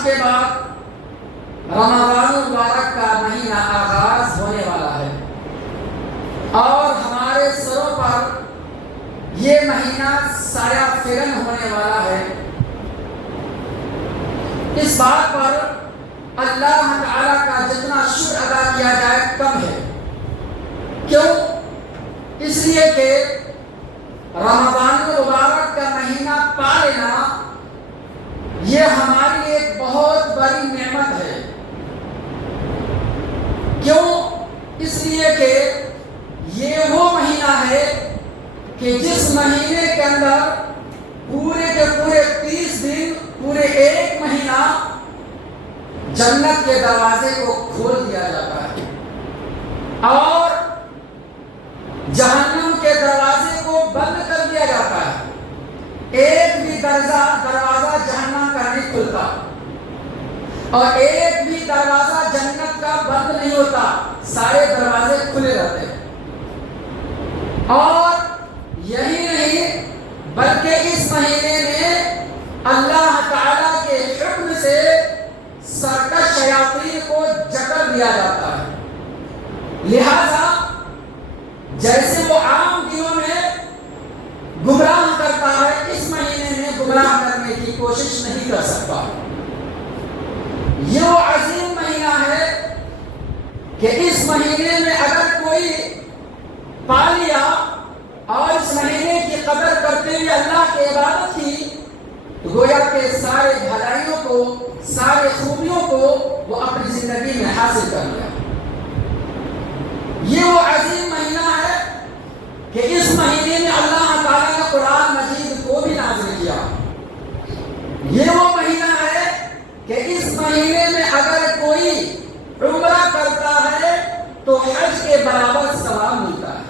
آج کے بعد رمضان المبارک کا مہینہ آغاز ہونے والا ہے اور ہمارے سروں پر یہ مہینہ سایہ فگن ہونے والا ہے۔ اس بات پر اللہ تعالیٰ کا جتنا شکر ادا کیا جائے کم ہے۔ کیوں؟ اس لیے کہ رمضان المبارک کا مہینہ پا لینا یہ ہماری ایک بہت بڑی نعمت ہے۔ کیوں؟ اس لیے کہ یہ وہ مہینہ ہے کہ جس مہینے کے اندر پورے کے پورے 30 دن، پورے ایک مہینہ جنت کے دروازے کو کھول دیا جاتا ہے اور جہنم کے دروازے کو بند کر دیا جاتا ہے۔ ایک بھی دروازہ جہنم کا نہیں کھلتا اور ایک بھی دروازہ جنت کا بند نہیں ہوتا، سارے دروازے کھلے رہتے ہیں۔ اور یہی نہیں بلکہ اس مہینے میں اللہ تعالیٰ کے حکم سے سرکش شیاطین کو جکڑ دیا جاتا ہے۔ لہذا جیسے وہ عام دنوں میں گمراہ کرتا ہے، اس مہینے میں گمراہ کرنے کی کوشش نہیں کر سکتا۔ یہ وہ عظیم مہینہ ہے کہ اس مہینے میں اگر کوئی پا لیا اور اس مہینے کی قدر کرتے ہوئے اللہ کی عبادت کی تو گویا کہ سارے بھلائیوں کو، سارے خوبیوں کو وہ اپنی زندگی میں حاصل کر لیا۔ یہ وہ عظیم مہینہ ہے کہ اس مہینے میں اللہ تعالیٰ نے قرآن مجید کو بھی نازل کیا۔ یہ وہ مہینہ ہے کہ اس مہینے میں اگر کوئی عمرہ کرتا ہے تو حج کے برابر ثواب ملتا ہے۔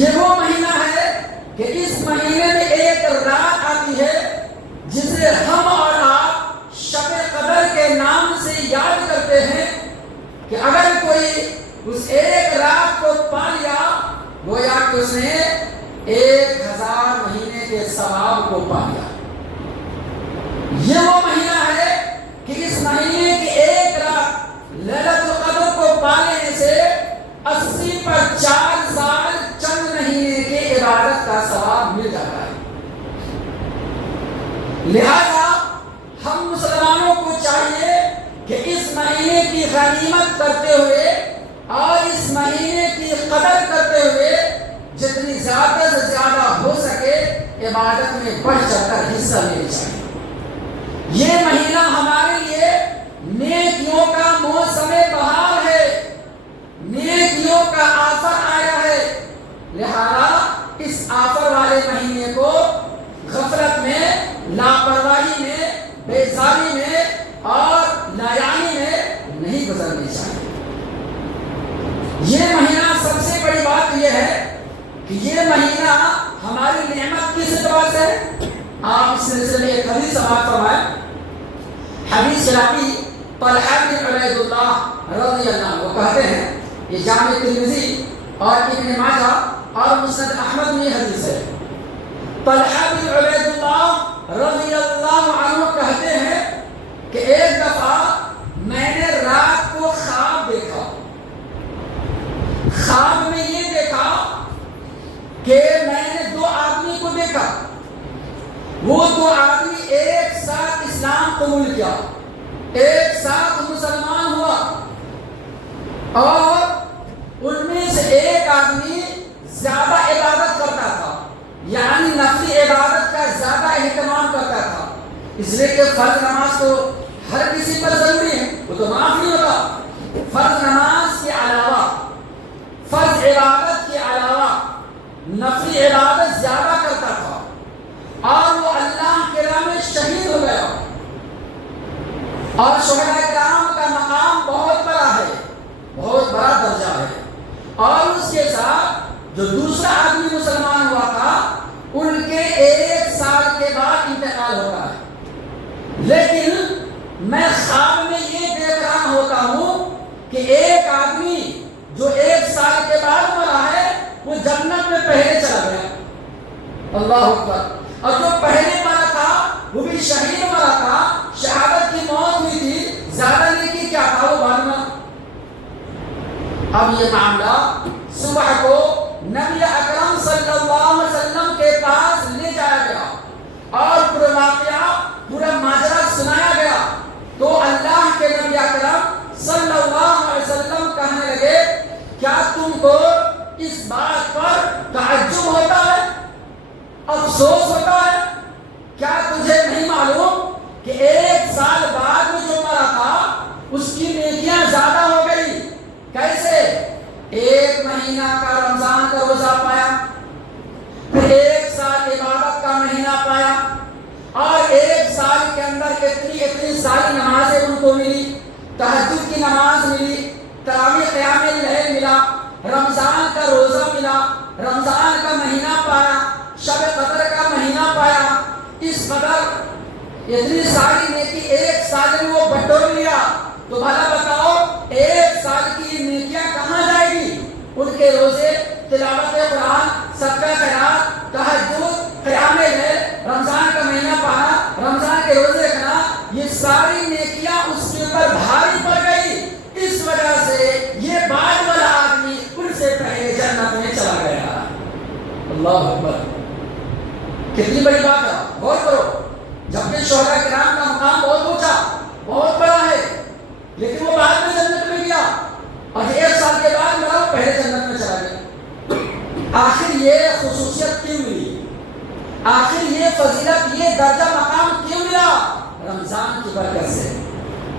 یہ وہ مہینہ ہے کہ اس مہینے میں ایک رات آتی ہے جسے ہم اور آپ شب قدر کے نام سے یاد کرتے ہیں کہ اگر کوئی اس ایک رات کو پا لیا گویا کہ اس نے 1000 مہینے کے ثواب کو پا لیا۔ یہ وہ مہینہ ہے کہ اس مہینے کی ایک رات لیلۃ القدر کو پا لینے سے 80 پر 4 سال چند مہینے کی عبادت کا ثواب مل جاتا ہے۔ لہذا ہم مسلمانوں کو چاہیے کہ اس مہینے کی غنیمت کرتے ہوئے اور اس مہینے کی قدر کرتے ہوئے جتنی زیادہ سے زیادہ ہو سکے عبادت میں بڑھ چڑھ کر حصہ لینا چاہیے۔ یہ مہینہ ہمارے لیے نیکیوں کا موسم بہار ہے، نیکیوں کا آفر آیا ہے۔ لہذا اس آفر والے مہینے کو غفلت میں، لاپرواہی میں، بیزاری میں اور نایانی میں نہیں گزرنی چاہیے۔ یہ مہینہ سب سے بڑی بات یہ ہے کہ یہ مہینہ ہماری نعمت کس اعتبار سے ہے؟ آپ اس سلسلے میں ایک حدیث سماعت فرمائیں۔ حدیث راوی طلحہ بن عبید اللہ رضی اللہ عنہ وہ کہتے ہیں، یہ جامع ترمذی اور ابن ماجہ اور مسند احمد میں حدیث ہے۔ طلحہ بن عبید اللہ رضی اللہ عنہ کہتے ہیں کہ ایک دفعہ میں نے رات کو خواب دیکھا۔ خواب میں یہ دیکھا کہ میں نے 2 آدمی کو دیکھا، وہ 2 آدمی ایک ساتھ اسلام قبول کیا، ایک ساتھ مسلمان ہوا اور ان میں سے ایک آدمی زیادہ عبادت کرتا تھا، یعنی نفلی عبادت کا زیادہ اہتمام کرتا تھا، اس لیے کہ فرض نماز تو ہر کسی پر ضروری ہے، وہ تو معاف نہیں ہوتا۔ فرض نماز کے علاوہ، فرض عبادت کے علاوہ نفلی عبادت زیادہ کرتا تھا اور وہ اللہ کے راہ میں شہید ہو گیا۔ اور شہداء کرام کا مقام بہت بڑا ہے، بہت بڑا درجہ ہے، اور اس کے ساتھ جو دوسرا آدمی مسلمان ہوا تھا ان کے 1 سال کے بعد انتقال ہوتا ہے۔ لیکن میں خواب میں یہ دیکھ رہا ہوتا ہوں کہ ایک آدمی جو 1 سال کے بعد مرا ہے وہ جنت میں پہلے چلا گیا۔ اللہ اکبر۔ اور جو پہلے مرا تھا وہ بھی شہید مرا تھا، شہادت اب یہ معاملہ صبح کو نبی اکرم صلی اللہ علیہ وسلم کے پاس لے جایا گیا اور پورا واقعہ پورا ماجرا سنایا گیا تو اللہ کے نبی اکرم صلی اللہ علیہ وسلم کہنے لگے کیا تم کو اس بات پر تعجب ہوتا ہے، افسوس ہوتا ہے؟ کیا تجھے نہیں معلوم کہ 1 سال بعد میں جو مرا تھا اس کی نیکیاں زیادہ ہو گئی؟ کیسے؟ 1 مہینہ کا رمضان کا روزہ پایا، پھر 1 سال عبادت کا مہینہ پایا، اور 1 سال کے اندر اتنی ساری نمازیں ان کو ملی، تہجد کی نماز ملی، تراویح قیام اللیل ملا، رمضان کا روزہ ملا، رمضان کا مہینہ پایا، شب قدر کا مہینہ پایا، اس قدر اتنی ساری نیکی 1 سال میں وہ بٹور لیا، تو بھلا بتاؤ 1 سال کی نیکیاں کہاں جائے گی؟ ان کے روزے، تلاوت قرآن، صدقہ خیرات، تہجد، قیام اللیل، رمضان کا مہینہ پانا، رمضان کے روزے رکھنا، یہ ساری نیکیاں اس کے اوپر بھاری پڑ گئی، اس وجہ سے یہ بعد والا آدمی ان سے پہلے جنت میں چلا گیا۔ اللہ اکبر، کتنی بڑی بات ہے، غور کرو۔ جبکہ شہداء کرام کا مقام بہت اونچا، بہت بڑا ہے، لیکن وہ بعد میں جنت میں گیا، اور 1 سال کے بعد مرا پہلے جنت میں چلا گیا۔ آخر یہ خصوصیت کیوں ملی؟ آخر یہ فضیلت، یہ درجہ مقام کیوں ملا؟ رمضان کی برکت سے،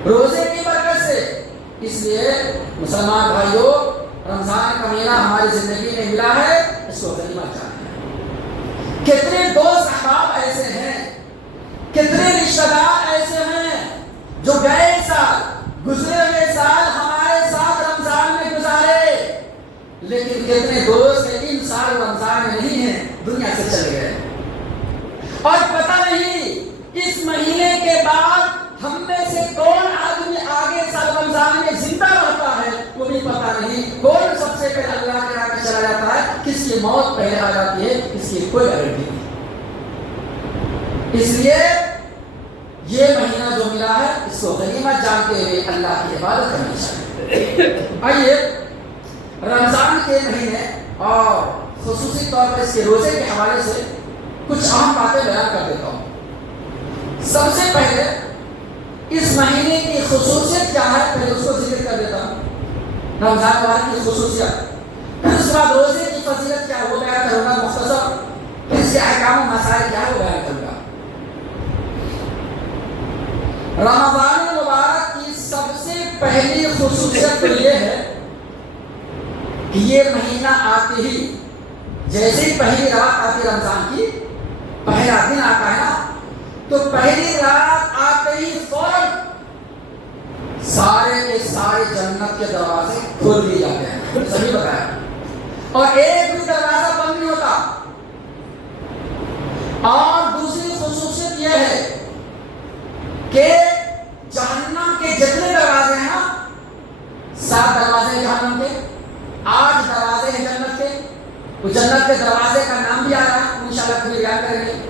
روزے کی برکت سے۔ اس لیے مسلمان بھائیوں، رمضان کا مہینہ ہماری زندگی میں ملا ہے، اس کو غنیمت جانیں۔ کتنے دوست احباب ایسے ہیں، کتنے رشتہ دار ایسے ہیں جو گئے سال، گزرے ہوئے سال ہمارے ساتھ رمضان میں گزارے، لیکن کتنے دوست ان سال رمضان میں نہیں ہیں، دنیا سے چلے گئے، اور پتہ نہیں اس مہینے کے بعد ہم میں سے کون آدمی آگے سال رمضان میں زندہ رہتا ہے وہ بھی پتہ نہیں، کون سب سے پہلے اللہ کے راہ میں چلا جاتا ہے، کس کی موت پہلے آ جاتی ہے، اس کی کوئی گارنٹی نہیں۔ اس لیے یہ مہینہ جو ملا ہے اس کو غنیمت جانتے ہوئے اللہ کی عبادت کرنی چاہیے۔ آئیے رمضان کے مہینے اور خصوصی طور پر اس کے روزے کے حوالے سے کچھ اہم باتیں بیان کر دیتا ہوں۔ سب سے پہلے اس مہینے کی خصوصیت کیا ہے، پہلے اس کو ذکر کر دیتا ہوں، رمضان والے کی خصوصیت، پھر اس کے بعد روزے کی فضیلت کیا ہے وہ بیان کروں گا مختصر، پھر اس کے احکام و مسائل کیا ہے وہ بیان کروں گا۔ رمضان المبارک کی سب سے پہلی خصوصیت تو یہ ہے کہ یہ مہینہ آتے ہی، جیسے ہی پہلی رات آتی رمضان کی، پہلا دن آتا ہے نا، تو پہلی رات آتے ہی فوراً سارے کے سارے جنت کے دروازے کھول دیے جاتے ہیں، صحیح بتایا، اور ایک بھی دروازہ بند نہیں ہوتا۔ اور دوسری خصوصیت یہ ہے کہ جہنم کے جتنے دروازے ہیں نا، 7 دروازے ہیں جہنم کے، 8 دروازے ہیں جنت کے، وہ جنت کے دروازے کا نام بھی آ رہا ہے، انشاءاللہ کبھی بیان کریں گے۔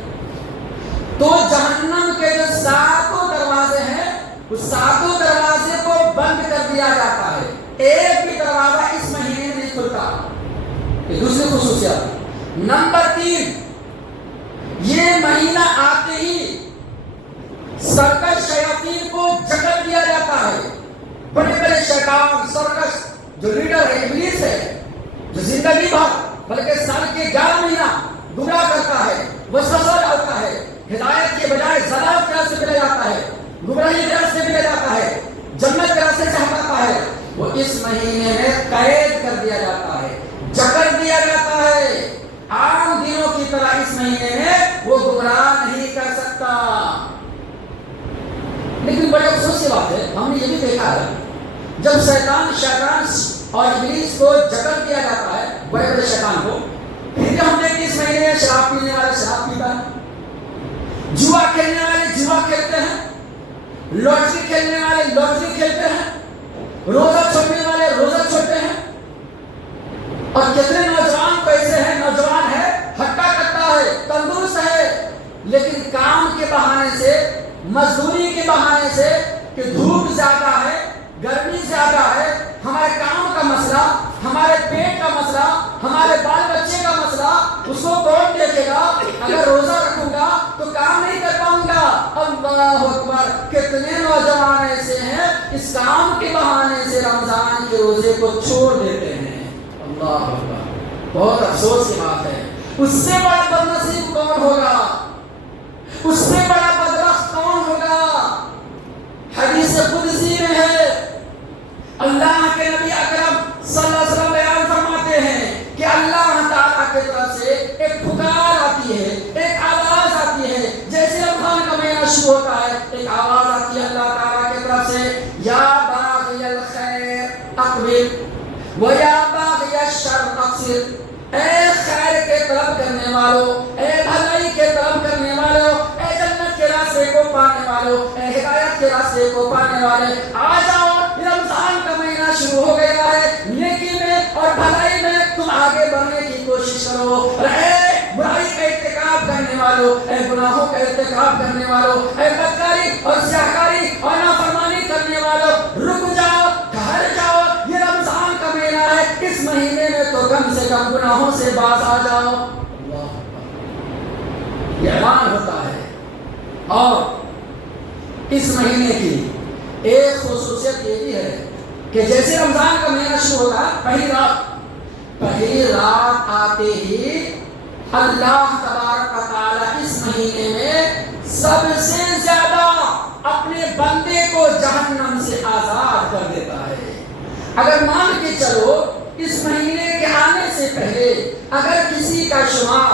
تو جہنم کے جو 7 دروازے ہیں، اس 7 دروازے کو بند کر دیا جاتا ہے، ایک بھی دروازہ اس مہینے میں نہیں کھلتا۔ یہ دوسری خصوصیت۔ نمبر 3، یہ مہینہ آتے ہی سرکش شیاطین کو جکڑ دیا جاتا ہے۔ بڑے بڑے شیطان، سرکش جو لیڈر ہے، ابلیس ہے، جو زندگی بھر بلکہ سال کے 11 مہینہ گمراہ کرتا ہے، وسوسہ ڈالتا ہے، ہدایت کے بجائے ضلالت کے راستے پہ لے جاتا ہے، گمراہی کے راستے پہ لے جاتا ہے، جنت کے راستے سے ہٹاتا ہے، وہ اس مہینے میں قید کر دیا جاتا ہے، جکڑ دیا جاتا ہے۔ عام دنوں کی طرح اس مہینے میں وہ گمراہ نہیں کر سکتا۔ لیکن بڑے افسوس کی بات ہے، ہم نے یہ بھی دیکھا ہے، جب شیطان اور ابلیس کو جکڑ دیا جاتا ہے، بڑے بڑے شیطان کو، پھر بھی ہم دیکھتے اس مہینے میں شراب پینے والا شراب پیتا ہے، جوا کھیلنے والے جوا کھیلتے ہیں، لاٹری کھیلنے والے لاٹری کھیلتے ہیں، روزہ چھوڑنے والے روزہ چھوڑتے ہیں، اور کتنے نوجوان تو ایسے ہیں، نوجوان ہے، ہٹا کٹا ہے، تندرست ہے، لیکن کام کے بہانے سے، مزدوری کے بہانے سے، کہ دھوپ زیادہ ہے، گرمی زیادہ ہے، ہمارے کام کا مسئلہ، ہمارے پیٹ کا مسئلہ، ہمارے بال بچے کا مسئلہ اس کو کون دیکھے گا؟ اگر روزہ رکھوں گا تو کام نہیں کر پاؤں گا۔ اللہ اکبر! کتنے نوجوان ایسے ہیں اس کام کے بہانے سے رمضان کے روزے کو چھوڑ دیتے ہیں۔ اللہ اکبر! بہت افسوس کی بات ہے۔ اس سے بڑا بدنصیب کون ہوگا؟ اس سے بڑا بدبخت کون ہوگا؟ حدیث قدسی میں ہے، اللہ کے نبی اکرم صلی اللہ علیہ وسلم بیان فرماتے ہیں کہ اللہ تعالیٰ کی طرف سے ایک پکار آتی ہے، ایک آواز آتی ہے، جیسے رمضان کا مہینہ شروع ہوتا ہے ایک آواز آتی ہے اللہ تعالیٰ کی طرف سے، یا باغی الخیر اقبل ویا باغی الشر اقصر۔ اے خیر کے طلب کرنے والوں، اے بھلائی کے طلب کرنے والوں، اے جنت کے راستے کو پانے والوں، اے ہدایت کے راستے کو پانے والے، آ جاؤ، رمضان کا مہینہ شروع ہو گیا ہے، نیکی میں اور بھلائی میں تم آگے بڑھنے کی کوشش کرو۔ اور اے برائی کا ارتکاب کرنے والوں، اے گناہوں کا ارتکاب کرنے والوں، اے بدکاری اور سیاہکاری اور نافرمانی کرنے والوں، رک جاؤ، ٹھہر جاؤ، یہ رمضان کا مہینہ ہے، اس مہینے میں تو کم سے کم گناہوں سے باز آ جاؤ۔ یہ اعلان ہوتا ہے۔ اور اس مہینے کی ایک خصوصیت یہ بھی ہے کہ جیسے رمضان کا مہینہ شروع ہوتا ہے، پہلی رات آتے ہی اللہ تبارک و تعالی اس مہینے میں سب سے زیادہ اپنے بندے کو جہنم سے آزاد کر دیتا ہے۔ اگر مان کے چلو اس مہینے کے آنے سے پہلے اگر کسی کا شمار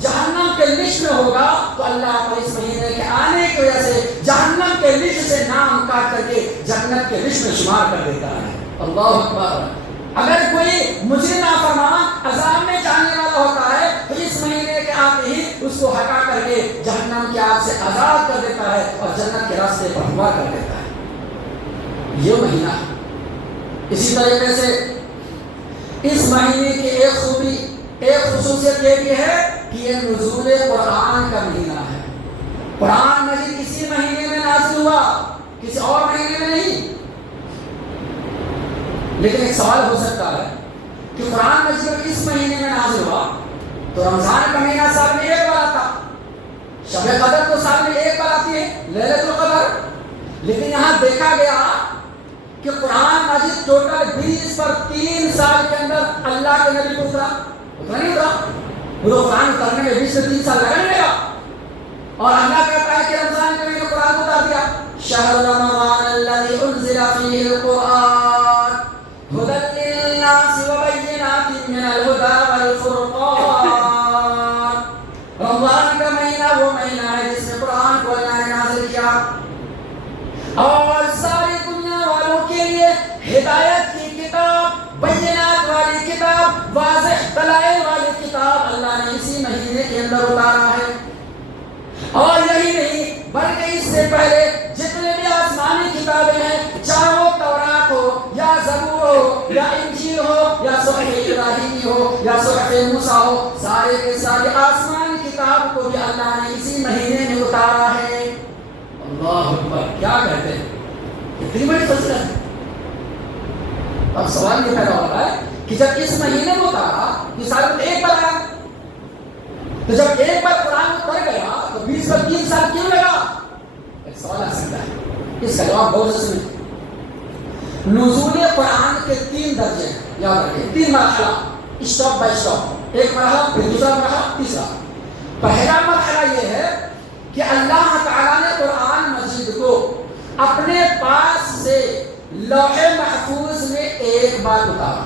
جہنم کے لسٹ میں ہوگا تو اللہ کو اس مہینے کے آنے کی وجہ سے جہنم کے لسٹ سے نام کاٹ کر کے جنت کے لسٹ میں شمار کر دیتا ہے۔ اللہ اکبر! اگر کوئی مجرم نافرمان عذاب میں جانے والا ہوتا ہے تو اس مہینے کے آتے ہی اس کو ہٹا کر کے جہنم کی آگ سے آزاد کر دیتا ہے اور جنت کے راستے پر ہوا کر دیتا ہے۔ یہ مہینہ اسی طریقے سے اس مہینے کی ایک خوبی، ایک خصوصیت یہ بھی ہے کہ یہ نزول قرآن کا مہینہ ہے۔ قرآن مجید کسی مہینے میں نازل ہوا، کسی اور مہینے میں نہیں۔ لیکن ایک سوال ہو سکتا ہے کہ قرآن مجید اس مہینے میں نازل ہوا تو رمضان کا مہینہ سال میں ایک بار آتا، شب قدر تو سال میں ایک بار آتی ہے، لیلۃ القدر۔ لیکن یہاں دیکھا گیا کہ قرآن مجید ٹوٹل 20 پر 3 سال کے اندر اللہ کے نبی کو اترا نہیں اترا؟ وہ قرآن اترنے میں 20 سے 3 سال لگنے لگا، اور اللہ کہتا ہے کہ رمضان کے مہینے قرآن اتار دیا۔ شہر رمضان الذی انزل فیہ القرآن ھدی للناس وبینات من الھدی والفرقان۔ رمضان کا مہینہ وہ مہینہ ہے جس میں قرآن کو اللہ نے نازل کیا اور ساری دنیا والوں کے لیے ہدایت کی کتاب، بینات والی کتاب، واضح دلائل والی کتاب اللہ نے اسی مہینے کے اندر اتارا ہے۔ اور یہی نہیں بلکہ اس سے پہلے جتنے بھی آسمانی کتابیں ہیں، چاہے وہ تورات ہو یا زبور ہو یا انجیل ہو یا صحف ابراہیمی ہو یا صحف موسیٰ ہو، سارے کے سارے آسمانی کتاب کو بھی اللہ نے اسی مہینے میں اتارا ہے۔ اللہ اکبر! کیا کہتے ہیں؟ کتنی بڑی فضیلت ہے۔ اب سوال یہ پیدا ہوتا ہے کہ جب اس مہینے میں اتارا یہ سال میں ایک بار آیا، تو جب ایک بار قرآن اتر گیا تو 20 پر 3 سال کیوں لگا؟ ایک سوال آ سکتا ہے، اس کا جواب بہت سے سنیں۔ نزول قرآن کے 3 درجے ہیں، یاد رکھیں، 3 مرحلہ، اسٹاپ بائی اسٹاپ، ایک مرحلہ، پھر دوسرا مرحلہ، تیسرا۔ پہلا مرحلہ یہ ہے کہ اللہ تعالیٰ نے قرآن مجید کو اپنے پاس سے لوح محفوظ میں ایک بار اتارا،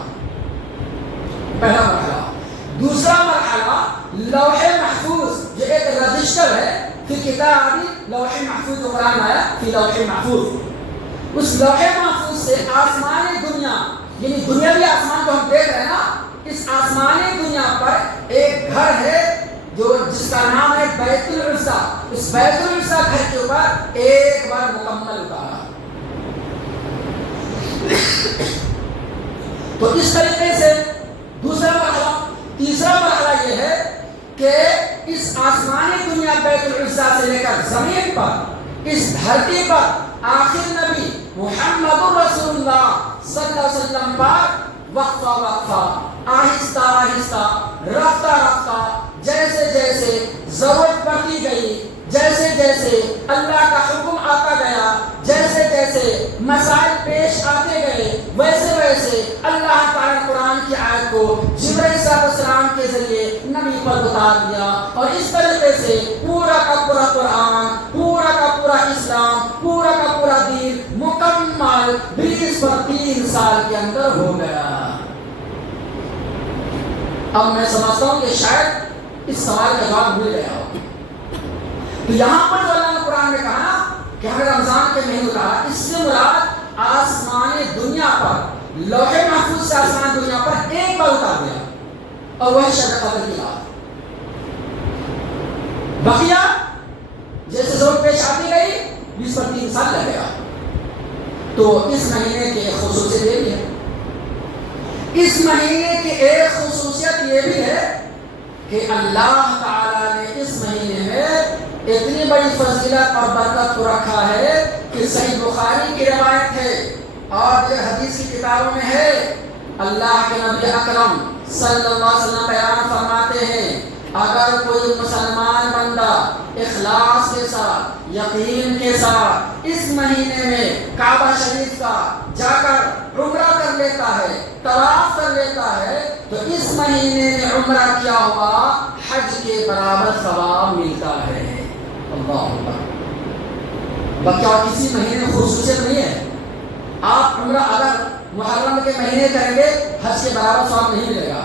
پہلا مرحلہ۔ دوسرا مرحلہ لوح محفوظ جو ایک رجسٹر ہے فی کتاب لوح محفوظ، جو قرآن آیا فی لوح محفوظ، اس لوح محفوظ سے آسمانی دنیا، یعنی دنیاوی آسمان جو ہم دیکھ رہے ہیں نا، اس آسمانی دنیا پر ایک گھر ہے جو جس کا نام ہے بیت العزا، اس بیت العزا گھر کے اوپر ایک بار مکمل اتارا۔ تو اس طریقے سے دوسرا مرحلہ۔ تیسرا مرحلہ یہ ہے کہ اس آسمانی دنیا بیت العزا سے لے کر زمین پر، اس دھرتی پر آخر نبی محمد رسول اللہ صلی اللہ علیہ وسلم پر وقفہ وقفہ، آہستہ آہستہ، رفتہ رفتہ، جیسے جیسے ضرورت پڑتی گئی، جیسے جیسے اللہ کا حکم آتا گیا، جیسے جیسے مسائل پیش آتے گئے، ویسے ویسے اللہ تعالیٰ قرآن کی آیت کو جبرائیل صلی اللہ علیہ وسلم کے ذریعے نبی پر اتار دیا، اور اس طریقے سے پورا کا پورا قرآن، پورا کا پورا اسلام، پورا کا پورا دین مکمل 20 سال کے اندر ہو گیا۔ اب میں سمجھتا ہوں کہ شاید اس سوال کا جواب مل گیا ہو۔ تو یہاں پر جو اللہ نے قرآن میں کہا کہ ہمیں رمضان کے مہینے کہا، اس سے مراد آسمان دنیا پر، لوح محفوظ سے آسمان دنیا پر ایک بار اتار دیا، اور وہی شب قدر کی رات۔ بقیہ جیسے ضرورت پیش آتی گئی 20 پر 3 سال لگ گیا۔ تو اس مہینے کی ایک خصوصیت یہ بھی ہے، اس مہینے کی ایک خصوصیت یہ بھی ہے کہ اللہ تعالیٰ نے اس مہینے میں اتنی بڑی فضیلت اور برکت کو رکھا ہے کہ صحیح بخاری کی روایت ہے اور یہ حدیث کی کتابوں میں ہے، اللہ کے نبی اکرم صلی اللہ علیہ وسلم بیان فرماتے ہیں، اگر کوئی مسلمان بندہ اخلاص کے ساتھ، یقین کے ساتھ اس مہینے میں کعبہ شریف کا جا کر عمرہ کر لیتا ہے، طواف کر لیتا ہے، تو اس مہینے میں عمرہ کیا ہوا حج کے برابر ثواب ملتا ہے۔ اللہ اکبر۔ کیا کسی مہینے میں خصوصیت نہیں ہے؟ آپ عمرہ اگر محرم کے مہینے کریں گے حج کے برابر ثواب نہیں ملے گا،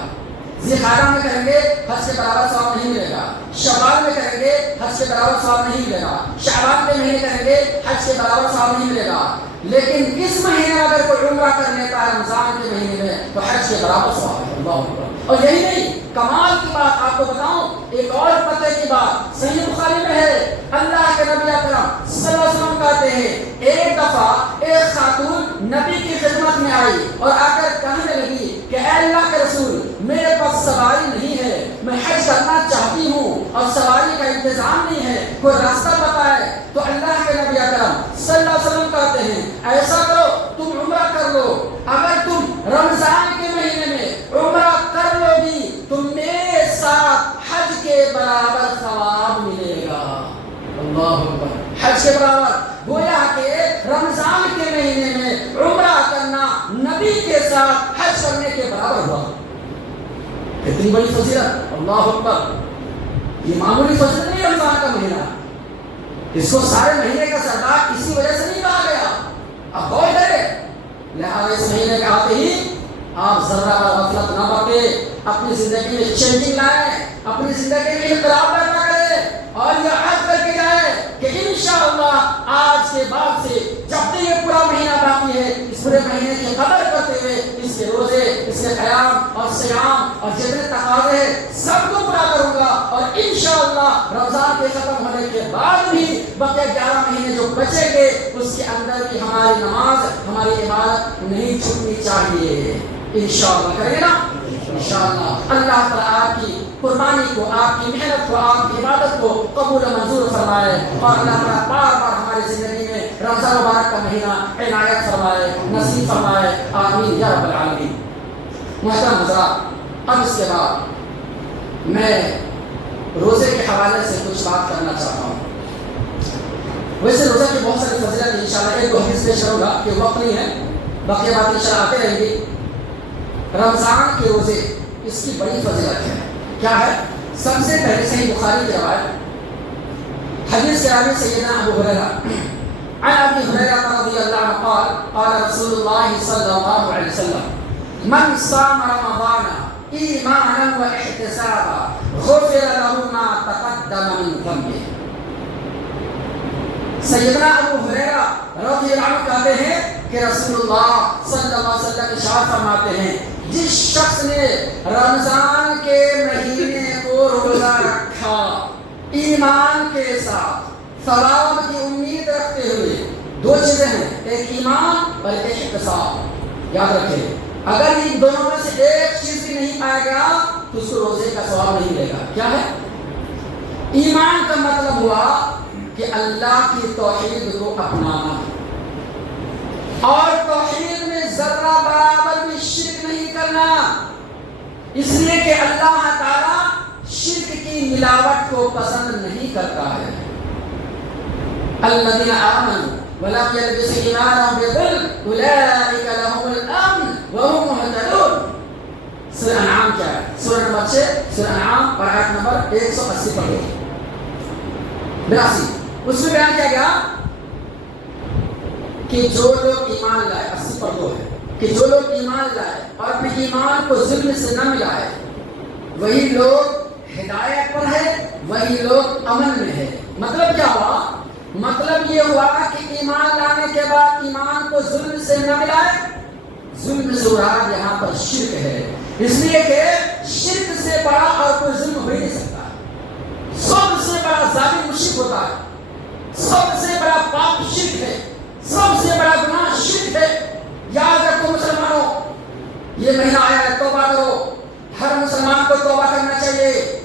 ذوالقعدہ میں کریں گے حج کے برابر ثواب نہیں ملے گا، شوال میں کریں گے حج کے برابر ثواب نہیں ملے گا، شعبان کے مہینے کریں گے حج کے برابر ثواب نہیں ملے گا، لیکن اس مہینے میں اگر کوئی عمرہ کر لیتا ہے رمضان کے مہینے میں تو حج کے برابر ثواب ہے۔ اللہ اکبر۔ اور یہی نہیں، کمال کی بات آپ کو بتاؤں، ایک اور پتہ کی بات صحیح بخاری میں ہے، اللہ کے نبی اکرم صلی اللہ علیہ وسلم کہتے ہیں ایک دفعہ ایک خاتون نبی کی خدمت میں آئی اور آ کر کہنے لگی کہ اے اللہ کے رسول، میرے پاس سواری نہیں ہے، میں حج کرنا چاہتی ہوں اور سواری کا انتظام نہیں ہے، کوئی راستہ بتائے۔ تو اللہ کے نبی اکرم صلی اللہ علیہ وسلم کہتے ہیں ایسا کرو، تم عمرہ کر لو، اگر تم رمضان کے مہینے میں عمرہ کر لو گی تو میرے ساتھ حج کے برابر ثواب ملے گا۔ اللہ اکبر۔ حج کے برابر، گویا کہ رمضان کے مہینے میں عمرہ کرنا نبی کے ساتھ حج کرنے کے برابر ہوا۔ اتنی بڑی فضیلت، اللہ اکبر۔ یہ معمولی فضیلت نہیں رمضان کا مہینہ، اس کو سارے مہینے کا سردار اسی وجہ سے نہیں کہا گیا۔ اب غور کریں، لہٰذا اس مہینے کے آتے ہی آپ ذرہ غفلت نہ برتیں، اپنی زندگی میں چینجنگ لائیں، اپنی زندگی میں انقلاب پیدا کریں اور یہ عہد کر کے جائیں کہ انشاءاللہ آج کے بعد سے جب تک یہ پورا مہینہ باقی ہے اس پورے مہینے کی قدر کرتے ہوئے اس کے روزے، اس کے قیام اور صیام اور جتنے تقاضے ہیں سب کو پورا کروں گا، اور انشاءاللہ رمضان کے ختم ہونے کے بعد بھی بقیہ 11 مہینے جو بچیں گے اس کے اندر بھی ہماری نماز، ہماری عبادت نہیں چھوٹنی چاہیے۔ انشاءاللہ کریں نا؟ انشاءاللہ اللہ تعالیٰ آپ کی قربانی کو، آپ کی محنت کو، آپ کی عبادت کو قبول و منظور فرمائے، اور اللہ تعالیٰ بار بار ہماری زندگی میں رمضان مبارک کا مہینہ عنایت فرمائے، نصیب فرمائے، آمین یا رب العالمین۔ محترم حضرات، اب اس کے بعد میں روزے کے حوالے سے کچھ بات کرنا چاہتا ہوں۔ ویسے روزہ کی بہت ساری فضیلت انشاءاللہ ایک دو حدیث پیش کروں گا کہ وقت نہیں ہے، باقی بات انشاءاللہ آتے رہیں گی۔ رمضان کے روزے اس کی بڑی فضیلت ہے، کیا ہے؟ سب سے پہلے صحیح بخاری کی روایت، حدیث کے راوی سیدنا ابو ہریرہ عن ابی ہریرہ رضی اللہ عنہ قال قال رسول اللہ صلی اللہ علیہ وسلم من صام رمضان ایمانا واحتسابا غفر له ما تقدم من ذنبه۔ سیدنا ابو ہریرہ رضی اللہ عنہ کہتے ہیں کہ رسول اللہ صلی اللہ علیہ وسلم ارشاد فرماتے ہیں جس شخص نے رمضان کے مہینے کو روزہ رکھا ایمان کے ساتھ، ثواب کی امید رکھتے ہوئے، دو چیزیں ہیں، ایک ایمان اور ایک احتساب، یاد رکھیں، اگر ان دونوں میں سے ایک چیز بھی نہیں پایا گیا تو اس کو روزے کا ثواب نہیں ملے گا۔ کیا ہے؟ ایمان کا مطلب ہوا کہ اللہ کی توحید کو اپنانا اور توحید میں ذرہ برابر بھی شرک نہیں کرنا، اس لیے کہ اللہ تعالیٰ شرک کی ملاوٹ کو پسند نہیں کرتا ہے۔ الذین آمنوا ولم یلبسوا ایمانهم بظلم اولئک لهم الامن وهم مهتدون۔ سورہ انعام کیا ہے؟ سورہ نمبر 6 سورہ انعام اور آیت نمبر 180 پڑھو 82۔ اس میں بیان کیا گیا کہ جو لوگ ایمان لائے، 80 پڑھو ہے کہ جو لوگ ایمان لائے اور اپنے ایمان کو ظلم سے نہ ملائے وہی لوگ ہدایت پر ہے، وہی لوگ امن میں ہے۔ مطلب کیا ہوا؟ مطلب یہ ہوا کہ ایمان لانے کے بعد ایمان کو ظلم سے نہ ملائے۔ ظلم سے مراد یہاں پر شرک ہے، اس لیے کہ شرک سے بڑا اور کوئی ظلم ہو ہی نہیں سکتا۔ سب سے بڑا ظالم مشرک ہوتا ہے، سب سے بڑا پاپ شرک ہے، سب سے بڑا گناہ شرک ہے۔ یاد رکھو مسلمانوں، یہ مہینہ آیا ہے، توبہ کرو۔ ہر مسلمان کو توبہ کرنا چاہیے۔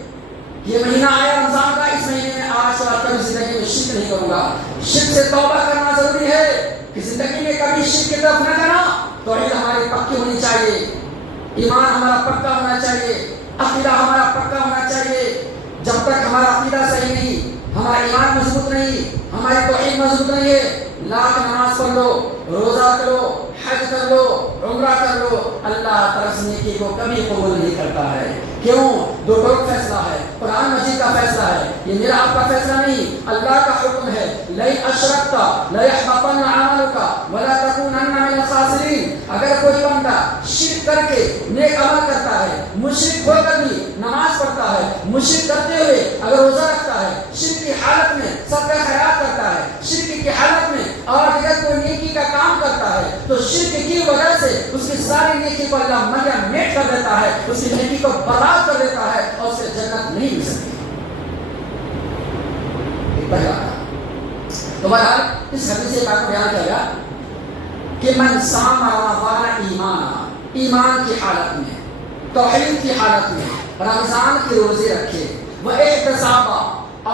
یہ مہینہ آیا رمضان کا، اس مہینے میں آج کے بعد کبھی زندگی میں شرک نہیں کروں گا۔ شرک سے توبہ کرنا ضروری ہے کہ زندگی میں کبھی شرک کی طرف نہ کرنا۔ توحید ہماری پکی ہونی چاہیے، ایمان ہمارا پکا ہونا چاہیے، عقیدہ ہمارا پکا ہونا چاہیے۔ جب تک ہمارا عقیدہ صحیح نہیں، ہمارا ایمان مضبوط نہیں، ہماری توحید مضبوط نہیں ہے، لاکھ نماز پڑھ لو، روزہ کرو، حج کر لو، عمرہ کر لو، اللہ طرف سے نیکی کو کبھی قبول نہیں کرتا ہے۔ کیوں؟ دو ٹوک فیصلہ ہے، قرآن مجید کا فیصلہ ہے، یہ میرا آپ کا فیصلہ نہیں، اللہ کا حکم ہے۔ لئن اشرکت لیحبطن عملک ولا تکونن من الخاسرین۔ اگر کوئی بندہ شرک کر کے نیک عمل کرتا ہے، مشرک ہو کر بھی نماز پڑھتا ہے، مشرک کرتے ہوئے اگر روزہ رکھتا ہے، شرک کی حالت میں صدقہ خیرات کرتا ہے، شرک کی حالت میں اور اگر کوئی نیکی کا کام کرتا ہے، تو شرک کی وجہ سے اس کی ساری نیکی کو اللہ ملیا میٹ کر دیتا ہے، اس کی نیکی کو برباد کر دیتا ہے اور اسے جنت نہیں مل سکتی۔ تو بہرحال اس حدیث پاک میں بیان کیا گیا کہ من صام رمضان ایمان کی حالت میں، توحید کی حالت میں رمضان کی روزے رکھے، وہ احتسابا،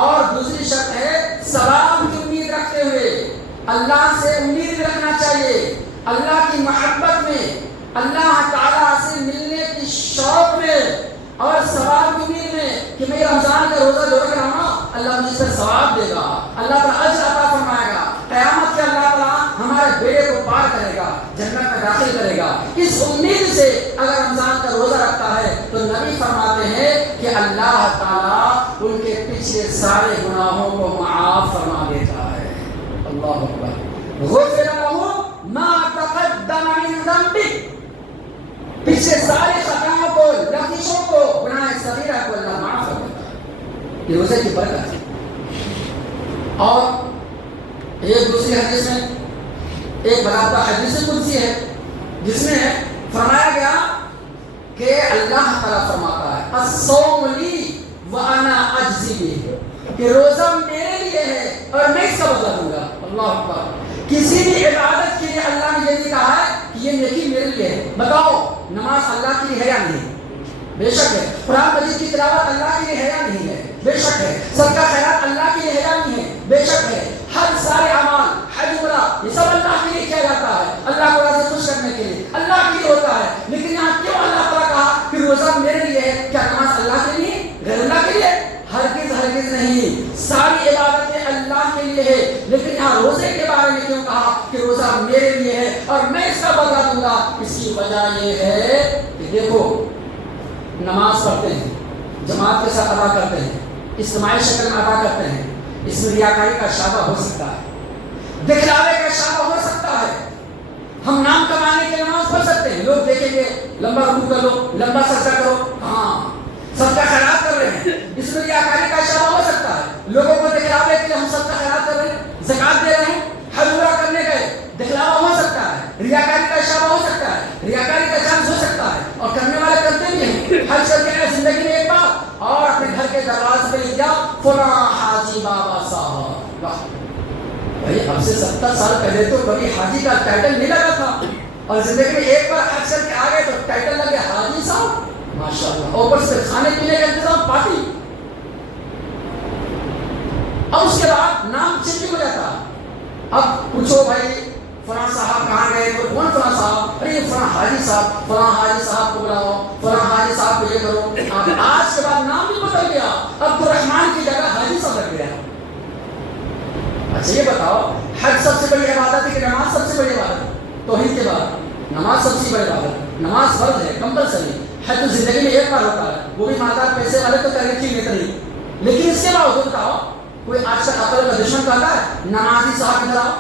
اور دوسری شرط ہے ثواب کی امید رکھتے ہوئے۔ اللہ سے امید رکھنا چاہیے، اللہ کی محبت میں، اللہ تعالیٰ سے ملنے کی شوق میں اور ثواب کی امید میں کہ میں رمضان کا روزہ جو رکھ رہا ہوں اللہ مجھ سے ثواب دے گا، اللہ تعالیٰ اجر عطا فرمائے گا، قیامت کے اللہ تعالیٰ ہمارے بیڑے کو پار کرے گا، جنت میں داخل کرے گا۔ اس امید سے اگر رمضان کا روزہ رکھتا ہے تو نبی فرماتے ہیں کہ اللہ تعالیٰ ان کے پچھلے سارے گناہوں کو معاف فرما دیتا ہے۔ اللہ اکبر۔ غفر لہ ما تقدم من ذنبہ، پچھلے سارے خطاؤں کو، لغزشوں کو، گناہ صغیرہ کو اللہ معاف کر دیتا ہے۔ یہ روزے کی برکت ہے۔ اور ایک دوسری حدیث میں ایک باضابطہ حدیث قدسی ہے جس میں فرمایا گیا کہ اللہ تعالیٰ فرماتا ہے الصوم لی وانا اجزی بہ، کہ روزہ میرے لیے ہے اور میں اس کا بدلہ دوں گا۔ اللہ اکبر۔ کسی بھی عبادت کے لیے اللہ نے یہ نہیں کہا ہے کہ یہ نیکی میرے لیے ہے۔ بتاؤ نماز اللہ کے لیے ہے یا نہیں؟ بے شک ہے۔ قرآن مجید کی تلاوت اللہ کے لیے ہے یا نہیں ہے؟ بے شک ہے۔ صدقہ خیرات اللہ کے لیے ہے یا نہیں ہے؟ بے شک ہے۔ ہر سارے اعمال، حج عمرہ، یہ سب اللہ کے لیے کیا جاتا ہے، اللہ کو راضی خوش کرنے کے لیے، اللہ کے لیے ہوتا ہے۔ لیکن یہاں کیوں اللہ تعالیٰ کہا کہ روزہ میرے لیے ہے؟ کیا نماز اللہ کے لیے، غیر اللہ کے لیے؟ ہرگز ہرگز نہیں، ساری عبادتیں اللہ کے لیے ہے۔ لیکن یہاں روزے کے بارے میں کیوں کہا کہ روزہ میرے لیے ہے اور میں اس کا بدلہ دوں گا؟ اس کی وجہ یہ ہے کہ دیکھو نماز پڑھتے ہیں، جماعت کے ساتھ ادا کرتے ہیں، اجتماعی شکل میں ادا کرتے ہیں، اس میں ریاکاری کا شعبہ ہو سکتا ہے، دکھلاوے کا شعبہ ہو سکتا ہے۔ ہم نام کمانے کے نماز پڑھ سکتے ہیں، لوگ دیکھیں گے لمبا رکوع کر لو، لمبا سجدہ کرو، ہاں صدقہ خیرات کر رہے ہیں، اس میں ریاکاری کا شعبہ ہو سکتا ہے، لوگوں کو دکھلاوے کے لیے ہم صدقہ خیرات کر رہے ہیں، زکات دے رہے ہیں، حج عمرہ کرنے گئے، دکھلاوا ہو سکتا ہے، ریاکاری کا شعبہ ہو سکتا ہے، ریاکاری کا چانس ہو سکتا ہے، اور کرنے والے کرتے بھی ہیں۔ حج کر کے زندگی میں ایک بار اور اپنے گھر کے دروازے پہ لکھ دیا فلاں حاجی بابا صاحب۔ بھائی اب سے 70 سال پہلے تو کبھی حاجی کا ٹائٹل نہیں لگا تھا، اور زندگی میں ایک بار حج کر کے آ گئے تو ٹائٹل لگ گیا حاجی صاحب، ماشاءاللہ، اوپر سے کھانے پینے کا انتظام، پارٹی۔ اب اس کے بعد نام چینج ہو جاتا۔ اب پوچھو بھائی فلاں صاحب کہاں گئے، کون فلاں صاحب، ارے فلاں حاجی صاحب، فلاں حاجی صاحب کو بلاؤ، فلاں حاجی صاحب کو یہ کرو. اب آج کے بعد نام بھی بدل گیا، عبد الرحمان کی جگہ حاجی صاحب رکھ گیا. اچھا یہ بتاؤ، حج سب سے بڑی عبادت ہے کہ نماز سب سے بڑی عبادت ہے؟ توحید کے بعد نماز سب سے بڑی عبادت. نماز فرض ہے، کمپلسری. حج تو زندگی میں ایک بار ہوتا ہے، وہ بھی مالدار پیسے والے تو کرنے کی لیتے نہیں. لیکن اس کے باوجود بتاؤ، کوئی آج تک عقل کا دشمن کہتا ہے نمازی صاحب ادھر آؤ،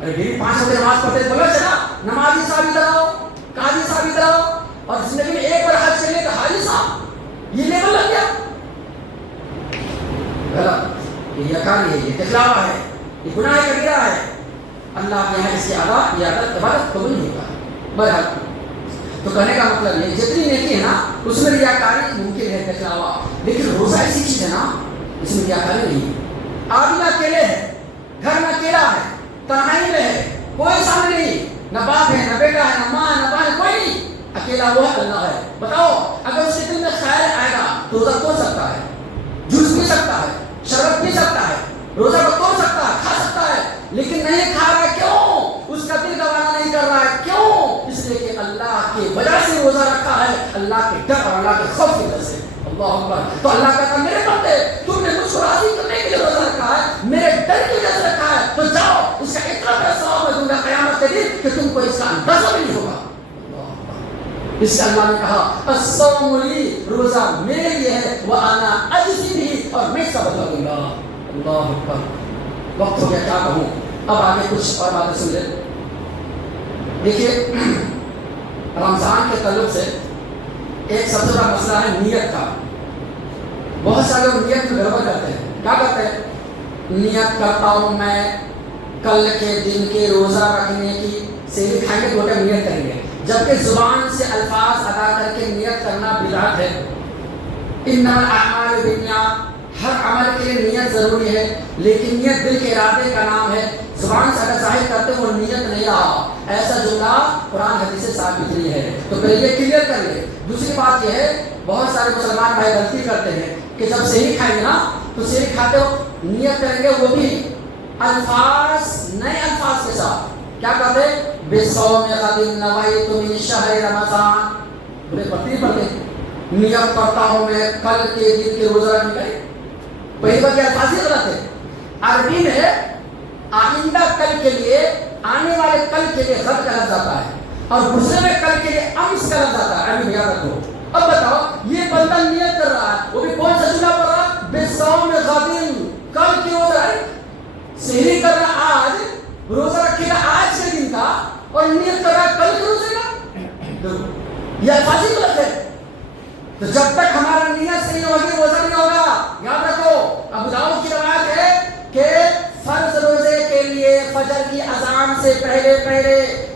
ارے میری 5 وقت نماز پڑھتے بولا چلا نمازی صاحب ادھر آؤ، قاضی صاحب ادھر آؤ، اور زندگی میں ایک بار حج کرنے کا حاجی صاحب، یہ لیول لگ گیا. غلط، یہ یکانی ہے، یہ دکھلاوا ہے، یہ گناہ کبیرہ ہے. اللہ کے یہاں اس کی عبادت قبول نہیں ہوتا. بہرحال تو کہنے کا مطلب یہ جتنی نیکی ہے نا اس میں ریاکاری ممکن ہے، دکھلاوا. لیکن روزہ ایسی چیز ہے نا اس میں ریاکاری نہیں ہے. آدمی اکیلے ہے، گھر میں اکیلا ہے، تنہائی میں ہے، کوئی سامنے نہیں، نہ باپ ہے، نہ بیٹا ہے، نہ ماں ہے، نہ بہن، کوئی نہیں. اکیلا وہ اللہ ہے. بتاؤ اگر اس کے دل میں خیال آئے گا تو روزہ توڑ سکتا ہے، جوس پی سکتا ہے، شربت پی سکتا ہے، روزہ کو توڑ سکتا ہے، کھا سکتا ہے. لیکن نہیں کھا رہا ہے، کیوں؟ اس کا دل گوارا نہیں کر رہا ہے. کیوں؟ اس لیے کہ اللہ کی وجہ سے روزہ رکھا ہے، اللہ کے ڈر اور اللہ کے خوف کی وجہ سے. اللہ اکبر. تو اللہ کہتا ہے میرے بندے تم نے مجھ کو راضی کرنے کے لیے روزہ رکھا ہے، میرے ڈر کی وجہ سے رکھا ہے، تو جاؤ اس کا اتنا بڑا ثواب میں دوں گا قیامت کے دن کہ تم کو اس کا اندازہ بھی نہیں ہوگا. اس سے اللہ نے کہا الصوم لی، روزہ میرے لیے ہے، وانا اجزی بہ، اور میں اس کا بدلہ دوں گا. اللہ اکبر. وقت ہو گیا، کیا کہوں. اب آگے کچھ اور باتیں سن لیں. دیکھیے رمضان کے تعلق سے ایک سب سے بڑا مسئلہ ہے نیت کا. بہت سارے لوگ نیت میں گڑبڑ کرتے ہیں. کیا کرتے ہیں؟ نیت کرتا ہوں میں کل کے دن کے روزہ رکھنے کی، سیری کھائیں گے، گوٹے نیت کریں گے، جبکہ زبان سے الفاظ ادا کر کے نیت کرنا بدعت ہے. انما الاعمال بالنیات، ہر عمل کے لیے نیت ضروری ہے، لیکن نیت دل کے ارادے کا نام ہے. زبان سے اگر ظاہر کرتے وہ نیت نہیں رہا. ایسا جملہ قرآن حدیث سے ثابت نہیں ہے. تو پہلے یہ کلیئر کر لیں. دوسری بات یہ ہے، بہت سارے مسلمان بھائی غلطی کرتے ہیں کہ جب سحری کھائیں گے نا تو سحری کھاتے ہو نیت کریں گے، وہ بھی الفاظ نئے الفاظ کے ساتھ. کیا کرتے؟ بصوم غد نویت من شہر رمضان. بڑے پڑھتے ہی پڑھتے نیت کرتا ہوں میں کل کے دن کے روزہ رکھنے کا. پہلی بات یہ الفاظ ہی غلط ہے. عربی میں آئندہ کل کے لیے، آنے والے کل کے لیے غد کا لفظ آتا ہے، اور دوسرے میں کل کے لیے امس کا لفظ آتا ہے. عربی میں یاد رکھو. اب بتاؤ یہ بندہ نیت کر رہا ہے، وہ بھی کون سا جملہ پڑھ رہا ہے؟ بصوم غد، کل کی روزہ ہے، سحری کر رہا آج، روزہ رکھے گا آج کے دن کا، اور نیت کر رہا ہے کل کے روزے کا. یہ الفاظ ہی غلط ہے. تو جب تک ہمارا نیت صحیح ہوگی روزہ نہیں ہوگا. یاد رکھو ابو داؤد کی روایت ہے کہ فرض روزے کے لیے فجر کی اذان سے پہلے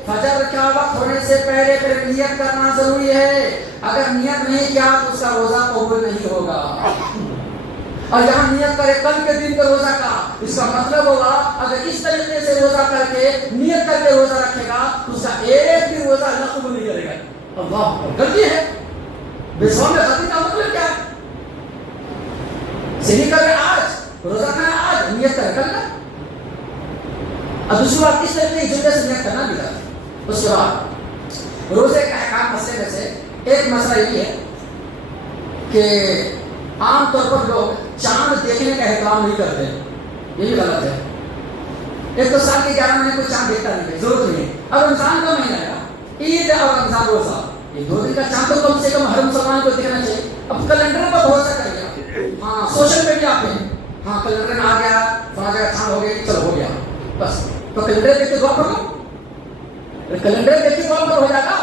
فجر کا وقت ہونے سے پہلے پھر نیت کرنا ضروری ہے. اگر نیت نہیں کیا تو اس کا روزہ قبول نہیں ہوگا. اور یہاں نیت کرے کل کے دن کا روزہ کا، اس کا مطلب ہوگا اگر اس طریقے سے روزہ کر کے نیت کر کے روزہ رکھے گا تو اس کا ایک بھی روزہ اللہ قبول نہیں کرے گا. اللہ غلطی ہے. بصوم غد کا مطلب کیا ہے؟ سحری کر کے آج، روزہ کھانا آج، نیت کر کل کا. اب دوسری بات اس طریقے جملے سے نیت کرنا بھی ہے. اس کے بعد روزے کا احکام مسئلے میں سے ایک مسئلہ یہ ہے کہ عام طور پر لوگ چاند دیکھنے کا احترام نہیں کرتے. یہ بھی غلط ہے. ایک تو سال کے 11 مہینے کو چاند دیکھتا نہیں ہے، ضرورت نہیں ہے. اب رمضان کا مہینہ ہے، عید اور رمضان روزہ، یہ 2 دن کا چاند تو کم سے کم ہر مسلمان کو دیکھنا چاہیے. اب کیلنڈر پر بھروسہ کر گیا، ہاں سوشل میڈیا پہ، ہاں کیلنڈر میں آ گیا فلاں جگہ چاند ہو گئی، چلو ہو گیا بس. تو کیلنڈر دیکھ کے دعا کرو، کیلنڈر دیکھ کے دعا کرو، ہو جائے گا.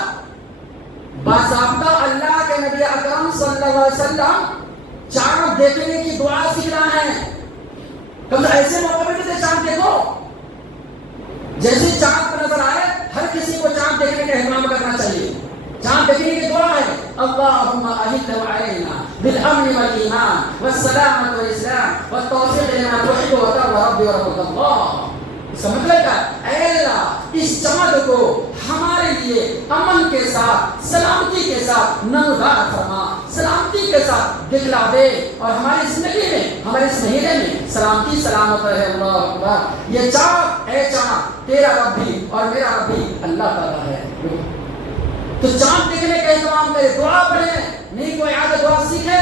باضابطہ اللہ کے نبی اکرم صلی اللہ علیہ وسلم چاند دیکھنے کی دعا سکھا ہے. کم سے ایسے موقع پہ کسی چاند دیکھو، جیسے چاند پر نظر آئے ہر کسی کو چاند دیکھنے کا اہتمام کرنا چاہیے. چاند دیکھنے کی دعا ہے اللہم اہل علینا بالامن والایمان والسلامۃ والاسلام والتوفیق لما تحب وترضى ربی ورب اللہ. اس کا مطلب کیا؟ اے اللہ اس چاند کو ہمارے لیے امن کے ساتھ، سلامتی کے ساتھ نمودار فرما، سلامتی کے ساتھ دکھلا دے، اور ہماری زندگی میں، ہمارے اس مہینے میں سلامتی سلامت رہے. اللہ اکبر. یہ چاند، اے چاند تیرا رب بھی اور میرا رب بھی اللہ تعالیٰ ہے. تو چاند دیکھنے کا اہتمام کرے, دعا پڑھے, نہیں کوئی عادت دعا سیکھے,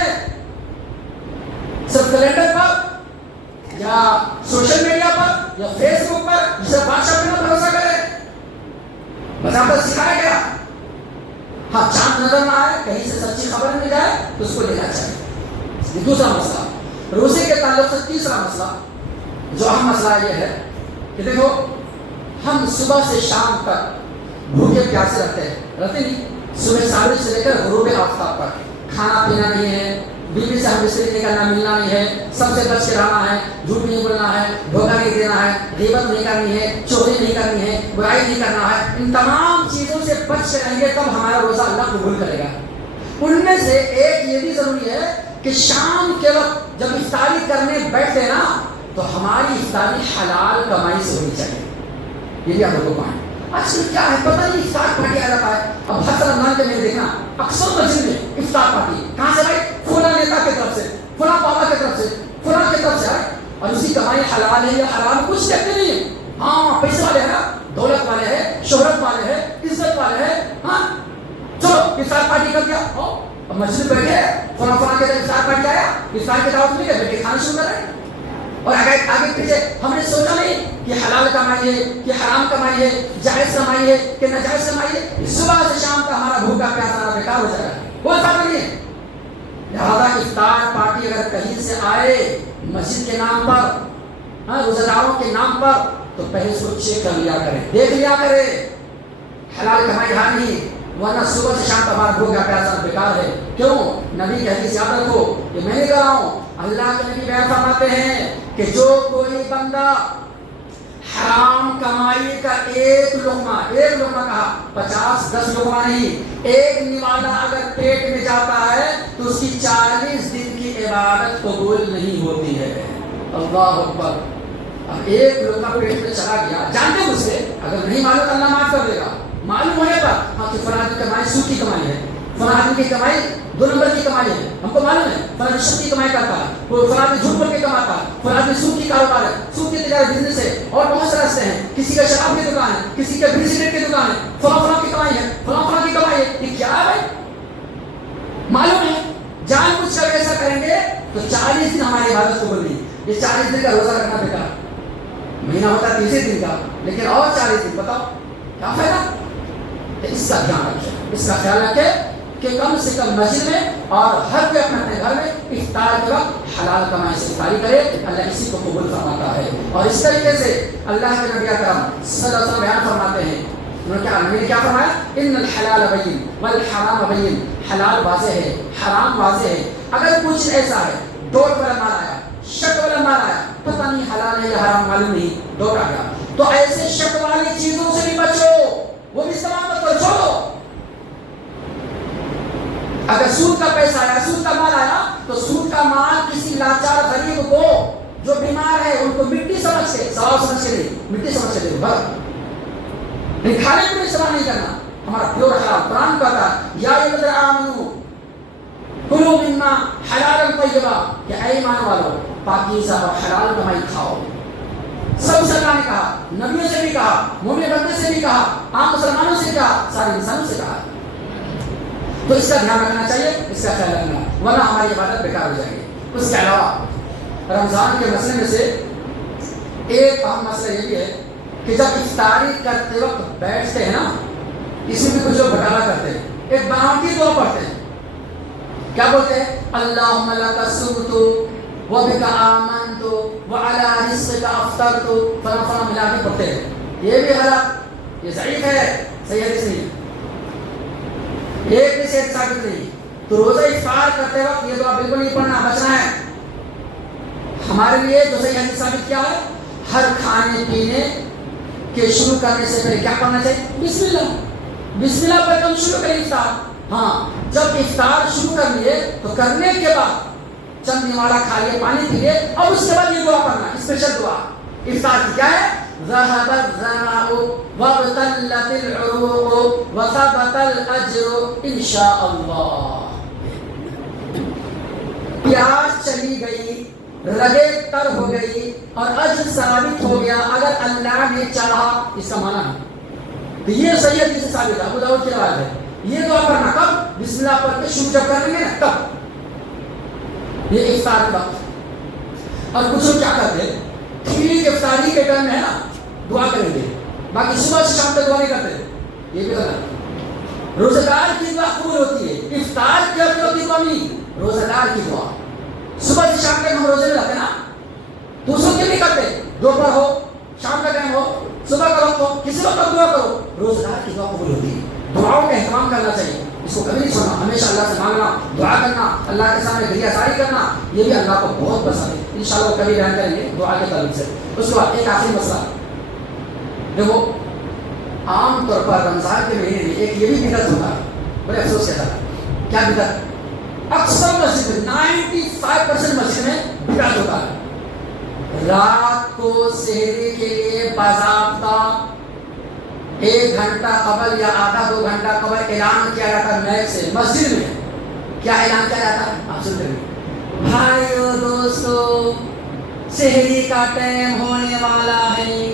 صرف کیلنڈر پر یا سوشل میڈیا پر یا فیس بک پر جسے بادشاہ پہ نہ بھروسہ کرے. بس آپ کو سکھایا گیا. ہاں چاند نظر نہ آئے, کہیں سے سچی خبر مل جائے تو اس کو لینا چاہیے. یہ دوسرا مسئلہ. روزے کے تعلق سے تیسرا مسئلہ جو اہم مسئلہ یہ ہے کہ دیکھو ہم صبح سے شام تک بھوکے پیاسے رہتے نہیں. صبح 7 سے لے کر غروب آفتاب پر کھانا پینا نہیں ہے, بیوی سے ہم بستری نہیں کرنا, ملنا نہیں ہے, سب سے بچ کے رہنا ہے, جھوٹ نہیں بولنا ہے, دھوکہ نہیں دینا ہے, غیبت نہیں کرنی ہے, چوری نہیں کرنی ہے, برائی نہیں کرنا ہے. ان تمام چیزوں سے بچ کے رہیں گے تب ہمارا روزہ اللہ قبول کرے گا. ان میں سے ایک یہ بھی ضروری ہے کہ شام کے وقت جب افطاری کرنے بیٹھتے نا تو ہماری افطاری حلال کمائی سے ہونی چاہیے. یہ بھی آپ لوگوں کو پائیں. آج کل کیا ہے پتہ نہیں, افطار پارٹی آ جاتا ہے. اب ہر رمضان کے میں دیکھنا اکثر مسجد میں افطار پارٹی کہاں سے بھائی, فلاں نیتا کی طرف سے, فلاں بابا کی طرف سے, فلاں کی طرف سے, اور اس کی کمائی حلال ہے یا حرام کچھ دیکھتے نہیں ہے. ہاں پیسے والے ہیں, دولت والے ہیں, شہرت والے ہیں, عزت والے ہیں, ہاں چلو افطار پارٹی کر دیا. اب مسجد بیٹھے فلاں کے افطار پارٹی آیا, افطار کی دعوت ملی, بیٹھے کھانا شروع کر رہے ہیں. اور آگے پیچھے ہم نے سوچا نہیں کہ حلال کمائی ہے کہ حرام کمائی ہے, جائز کمائی ہے کہ ناجائز کمائی ہے. صبح سے شام کا ہمارا بھوکا پیاسا بیکار ہو جائے گا, کوئی فائدہ نہیں ہے. لہٰذا افطار پارٹی اگر کہیں سے آئے مسجد کے نام پر, روزہ داروں کے نام پر, تو پہلے اس کو چیک کر لیا کرے, دیکھ لیا کرے حلال کمائی ہے نہیں, ورنہ صبح سے شام کا ہمارا بھوکا پیاسا بیکار ہے. کیوں؟ نبی کی حدیث یاد رکھو, کہ میں نہیں کہہ رہا ہوں, اللہ کے نبی بیان فرماتے ہیں کہ جو کوئی بندہ حرام کمائی کا ایک لقمہ کہا, 50-10 لقمہ نہیں, ایک نوالا اگر پیٹ میں جاتا ہے تو اس کی 40 دن کی عبادت قبول نہیں ہوتی ہے. اللہ اکبر. اب ایک لقمہ پیٹ میں چلا گیا, جانتے مجھ سے, اگر نہیں معلوم اللہ معاف کر دے گا. معلوم ہونے پر ہاں کہ فلاں کی کمائی سود کی کمائی ہے, فلاں آدمی کی کمائی 2 نمبر کی کمائی ہے, ہم کو معلوم ہے فلاں رشوت کی کمائی کرتا ہے, وہ فلاں آدمی جھوٹ بول کے کماتا ہے, فلاں آدمی سود کی کاروبار ہے, سود کی تجارت بزنس ہے, اور بہت سے راستے ہیں. کسی کا شراب کی دکان ہے, کسی کا بیڑی سگریٹ کی دکان ہے, فلاں کی کمائی ہے, فلاں کی کمائی ہے. یہ کیا ہے بھائی؟ معلوم ہے جان بوجھ کر ایسا کریں گے تو 40 دن ہماری عبادت قبول نہیں. یہ 40 دن کا روزہ رکھنا بیکار. مہینہ ہوتا ہے 30 دن کا, لیکن اور 40 دن بتاؤ کیا فائدہ؟ اس کا دھیان رکھیں, اس کا خیال رکھیں کہ کم سے کم مسجد میں اور ہر کوئی اپنے گھر میں افطار کے وقت حلال کمائی سے افطاری کرے. اللہ اسی کو قبول فرماتا ہے. اور اس طریقے سے اللہ کے نبی اکرم صلی اللہ علیہ وسلم بیان فرماتے ہیں, انہوں نے کیا فرمایا, ان الحلال بین والحرام بین, حلال واضح ہے, حرام واضح ہے. اگر کچھ ایسا ہے, ڈوٹ والا مال آیا, شک والا مال آیا, پتہ نہیں حلال ہے یا حرام, معلوم نہیں, ڈوٹ آ گیا, تو ایسے شک والی چیزوں سے بھی بچو, وہ بھی استعمال مت کرو, چھوڑو. اگر سود کا پیسہ آیا, سود کا مال آیا, تو سود کا مال کسی لاچار غریب کو جو بیمار ہے ان کو مٹی سمجھ کے, سوال سمجھ کے نہیں, مٹی سمجھ کے دے, بس نہیں, کھانے کو بھی استعمال نہیں کرنا. ہمارا پیور حلال قرآن کہتا ہے یا ایھا آمنو کلوا مما حلالا طیبا, کہ اے ایمان والو پاکیزہ اور حلال کمائی کھاؤ. سب سے اللہ نے کہا, نبیوں سے بھی کہا, مومن بندے سے بھی کہا, عام مسلمانوں سے کہا, سارے انسانوں سے کہا. تو اس کا دھیان رکھنا چاہیے, اس کا خیال رکھنا, ورنہ ہماری عبادت بیکار ہو جائے گی. اس کے علاوہ رمضان کے مسئلے میں سے ایک اہم مسئلہ یہ بھی ہے کہ جب افطاری کرتے وقت بیٹھتے ہیں نا, اس میں بھی کچھ لوگ گھٹالا کرتے ہیں, ایک بناوٹی دعا پڑھتے ہیں. کیا بولتے ہیں, اللہم لک صمت وبک آمنت وعلی رزقک افطرت, فلاں ملا کے پڑھتے ہیں. یہ بھی غلط, یہ ضعیف ہے, صحیح حدیث نہیں ہے, ایک بھی صحت ثابت نہیں. تو روزہ افطار کرتے وقت یہ دعا بالکل نہیں پڑھنا, بچنا ہے. ہمارے لیے جو صحیح حدیث ثابت کیا ہے, ہر کھانے پینے کے شروع کرنے سے پہلے کیا کرنا چاہیے, بسم اللہ. بسم اللہ پڑھ کر شروع کریں افطار. ہاں, جب افطار شروع کر لیے تو کرنے کے بعد چند نوالا کھا لیے, پانی پی لیے, اب اس کے بعد یہ دعا پڑھنا, اسپیشل دعا افطار کی کیا ہے, ذهب الظمأ وابتلت العروق وثبت الاجر ان شاء اللہ. پیاس چلی گئی, رگے تر ہو گئی اور اجر ثابت ہو گیا اگر اللہ نے چاہا، اس کا معنی ہے تو یہ صحیح حدیث سے ثابت ہے، ابو داؤد کی روایت ہے. یہ دعا کرنا کب؟ بسم اللہ پڑھ کے شروع جب کریں گے نا تب، یہ افطار کے وقت. اور کچھ لوگ کیا کرتے ہیں، ٹھیک افطاری کے ٹائم ہے نا دعا کریں گے، باقی صبح سے شام تک دعا نہیں کرتے، یہ بھی غلط ہے. روزہ دار کی دعا قبول ہوتی ہے، افطار کے وقت کی دعا نہیں، روزہ دار کی دعا. صبح سے شام تک ہم روزے میں رہتے ہیں نا، دوسروں کے نہیں کرتے، دوپہر ہو شام کا ٹائم ہو صبح کا وقت ہو کسی وقت دعا کرو، روزہ دار کی دعا قبول ہوتی ہے. دعاؤں کا اہتمام کرنا چاہیے، اس کو کبھی نہیں چھوڑنا، ہمیشہ اللہ سے مانگنا، دعا کرنا، اللہ کے سامنے گریہ زاری کرنا، یہ بھی اللہ کو بہت پسند ہے. انشاءاللہ کبھی بیان کریں گے دعا کے تعلق سے. اس کے بعد ایک آخری مسئلہ دیکھو، عام طور پر رمضان کے مہینے میں ایک یہ بھی بدعت ہوتا ہے، بڑے افسوس کے ساتھ. کیا بدعت؟ اکثر مسجد میں 95% مسجد میں بدعت ہوتا ہے. رات کو سحری کے لیے باضابطہ 1 گھنٹہ قبل یا آدھا 2 گھنٹہ قبل اعلان کیا جاتا ہے میک سے مسجد میں. کیا اعلان کیا جاتا ہے؟ آپ سنتے ہیں، بھائیو دوستو سحری کا ٹائم ہونے والا ہے،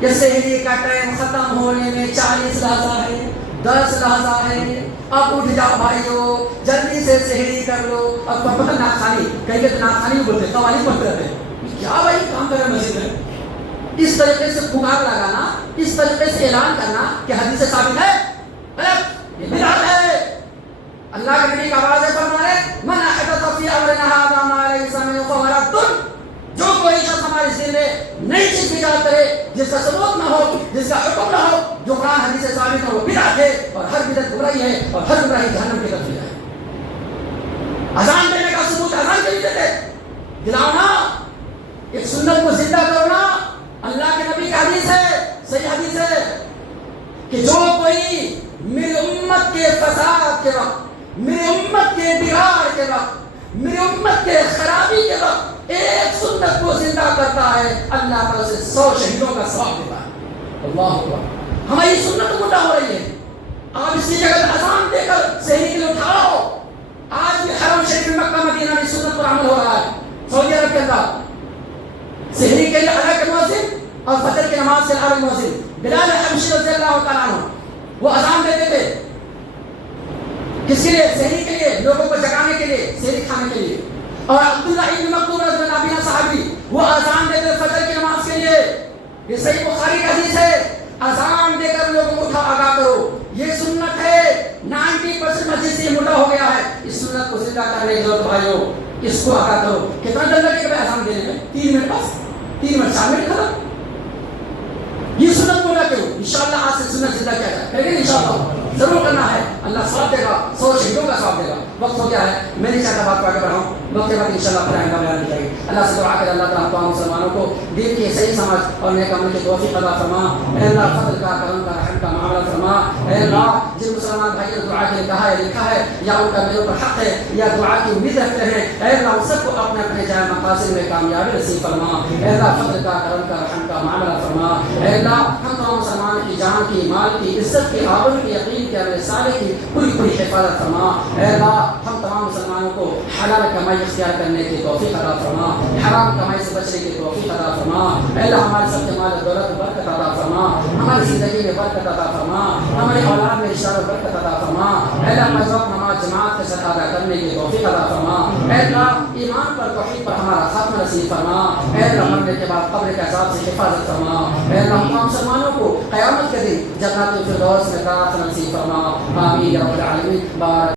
یا سحری کا ٹائم ختم ہونے میں 40 لحظہ ہے، 10 لحظہ ہے، اب اٹھ جاؤ بھائیو، جلدی سے سحری کر لو. اب تو پتہ ناخانی کہیں کہ ناخانی بھی بولتے، قوالی پڑھتے رہتے ہیں، کیا بھائی کام کر رہے ہیں مسجد میں. اس طریقے سے پکار لگانا، اس طریقے سے اعلان کرنا کہ حدیث سے ثابت ہے غلط، یہ بدعت ہے. اللہ کے نبی کا آواز ہے، فرمانے من احدث فی امرنا ھذا ما لیس منہ فہو رد. جو کوئی شخص ہمارے دین میں نئی چیز ایجاد کرے جس کا ثبوت نہ ہو، جس کا حکم نہ ہو، جو قرآن حدیث سے ثابت نہ ہو، بدعت ہے. اور ہر بدعت گمراہی ہے، اور ہر گمراہی جہنم کی طرف ہے. اذان دینے کا ثبوت اذان کے لیے دیتے، دلاؤ نا، ایک سنت کو زندہ کرو نا. اللہ کے نبی کا حدیث ہے، صحیح حدیث ہے کہ جو کوئی میری امت کے فساد کے وقت، میری امت کے بگاڑ کے وقت، میری امت کے خرابی کے وقت ایک سنت کو زندہ کرتا ہے، اللہ تعالیٰ سے 100 شہیدوں کا ثواب دیتا ہے. اللہ اکبر. ہماری سنت مردہ ہو رہی ہے. آپ اسی جگہ اذان دے کر سحری کے لیے اٹھاؤ. آج بھی حرم شریف میں مکہ مدینہ میں سنت پر عمل ہو رہا ہے. سعودی عرب کے اندر سحری کے لیے الگ مؤذن اور فجر کی نماز سے الگ مؤذن. بلال حبشی رضی اللہ تعالیٰ عنہ وہ اذان دیتے تھے، کس کے لیے؟ سحری کے لیے، لوگوں کو جگانے کے لیے، سحری کھانے کے لیے. اور عبداللہ ابن مکتوم رضی اللہ عنہ صحابی وہ اذان دیتے تھے فجر کی نماز کے لیے. یہ صحیح بخاری کا حدیث ہے. اذان دے کر لوگوں کو اٹھا آگاہ کرو، یہ سنت ہے. 90% مسجد سے مردہ ہو گیا ہے. اس سنت کو زندہ کرنے کی ضرورت بھائیو، اس کو آگاہ کرو. کتنا دن لگے گا اذان دینے میں؟ 3 منٹ، بس 3 منٹ 4 منٹ ختم. یہ سنت کو نہ کرو. انشاءاللہ آج سے سنت زندہ کیا جائے، کریں گے انشاءاللہ، ضرور کرنا ہے. اللہ ثواب دے گا، 100 شہیدوں کا ثواب دے گا. وقت ہو گیا ہے، میں نہیں چاہتا بات کو آگے بڑھاؤں، وقت کے بعد انشاءاللہ پھر آئندہ بیان کیجیے. اللہ سے دعا کرے اللہ تعالیٰ تمام مسلمانوں کو دین کی صحیح سمجھ اور نیک عمل کی توفیق عطا فرما. اے اللہ فضل کا، کرم کا، رحم کا معاملہ فرما. اے اللہ جن مسلمان بھائیوں نے دعا کے لیے کہا ہے، لکھا ہے، یا ان کا میرے اوپر حق ہے یا دعا کی امید رکھتے ہیں، اے اللہ ان سب کو اپنے اپنے جائے مقاصد میں کامیابی نصیب فرما. اے اللہ فضل کا، کرم کا، رحم کا معاملہ فرما. اے اللہ ہم تمام مسلمان کی جان کی، مال کی، عزت کی، آبرو کی، یقین کی، عمل صالح کی پوری حفاظت فرما. اے اللہ ہم تمام مسلمانوں کو حلال کمائی اختیار کرنے کی توفیق عطا فرما، حرام کمائی سے بچنے کی توفیق عطا فرما. اے اللہ ہمارے سب کے مال و دولت میں برکت عطا فرما، ہماری زندگی میں برکت عطا فرما، ہماری اولاد میں رشتہ و برکت عطا فرما. اے اللہ ہمارے وقت نماز جماعت کے ساتھ ادا کرنے کی توفیق عطا فرما. اے اللہ ایمان پر، توحید پر ہمارا خاتمہ نصیب فرما. اے اللہ مرنے کے بعد قبر کے عذاب سے حفاظت فرما. اے اللہ تمام مسلمانوں کو قیامت کے دن جنات الفردوس میں داخل نصیب فرما. آمین یا رب العالمین.